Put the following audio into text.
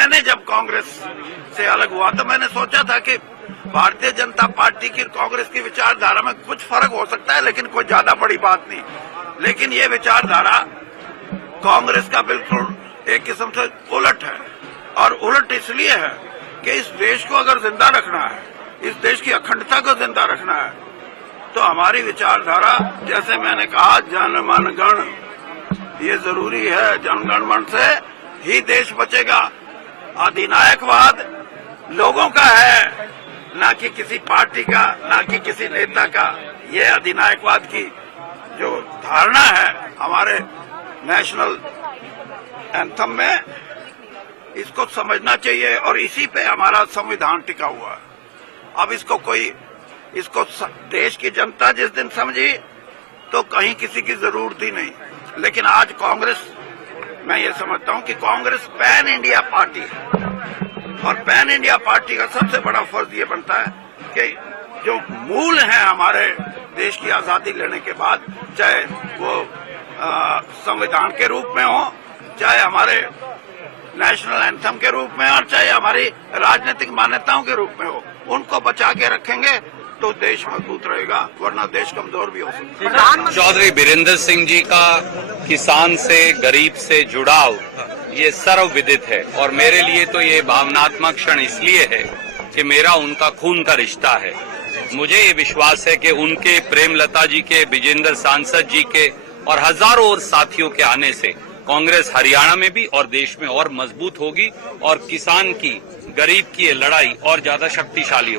मैंने जब कांग्रेस से अलग हुआ तो मैंने सोचा था कि भारतीय जनता पार्टी की कांग्रेस की विचारधारा में कुछ फर्क हो सकता है, लेकिन कोई ज्यादा बड़ी बात नहीं। लेकिन ये विचारधारा कांग्रेस का बिल्कुल एक किस्म से उलट है, और उलट इसलिए है कि इस देश को अगर जिंदा रखना है, इस देश की अखंडता को जिंदा रखना है, तो हमारी विचारधारा, जैसे मैंने कहा, जन मन गण, ये जरूरी है। जन गण मन से ही देश बचेगा। अधिनायकवाद लोगों का है, ना कि किसी पार्टी का, ना कि किसी नेता का। ये अधिनायकवाद की जो धारणा है हमारे नेशनल एंथम में, इसको समझना चाहिए, और इसी पे हमारा संविधान टिका हुआ है। अब इसको देश की जनता जिस दिन समझी तो कहीं किसी की जरूरत ही नहीं। लेकिन आज कांग्रेस, मैं ये समझता हूं कि कांग्रेस पैन इंडिया पार्टी है, और पैन इंडिया पार्टी का सबसे बड़ा फर्ज ये बनता है कि जो मूल हैं हमारे देश की आजादी लेने के बाद, चाहे वो संविधान के रूप में हो, चाहे हमारे नेशनल एंथम के रूप में, और चाहे हमारी राजनीतिक मान्यताओं के रूप में हो, उनको बचा के रखेंगे तो देश मजबूत रहेगा, वरना देश कमजोर भी हो सकता है। चौधरी बीरेंद्र सिंह जी का किसान से, गरीब से जुड़ाव ये सर्वविदित है, और मेरे लिए तो ये भावनात्मक क्षण इसलिए है कि मेरा उनका खून का रिश्ता है। मुझे ये विश्वास है कि उनके, प्रेमलता जी के, विजेंद्र सांसद जी के और हजारों और साथियों के आने से कांग्रेस हरियाणा में भी और देश में और मजबूत होगी, और किसान की, गरीब की ये लड़ाई और ज्यादा शक्तिशाली होगी।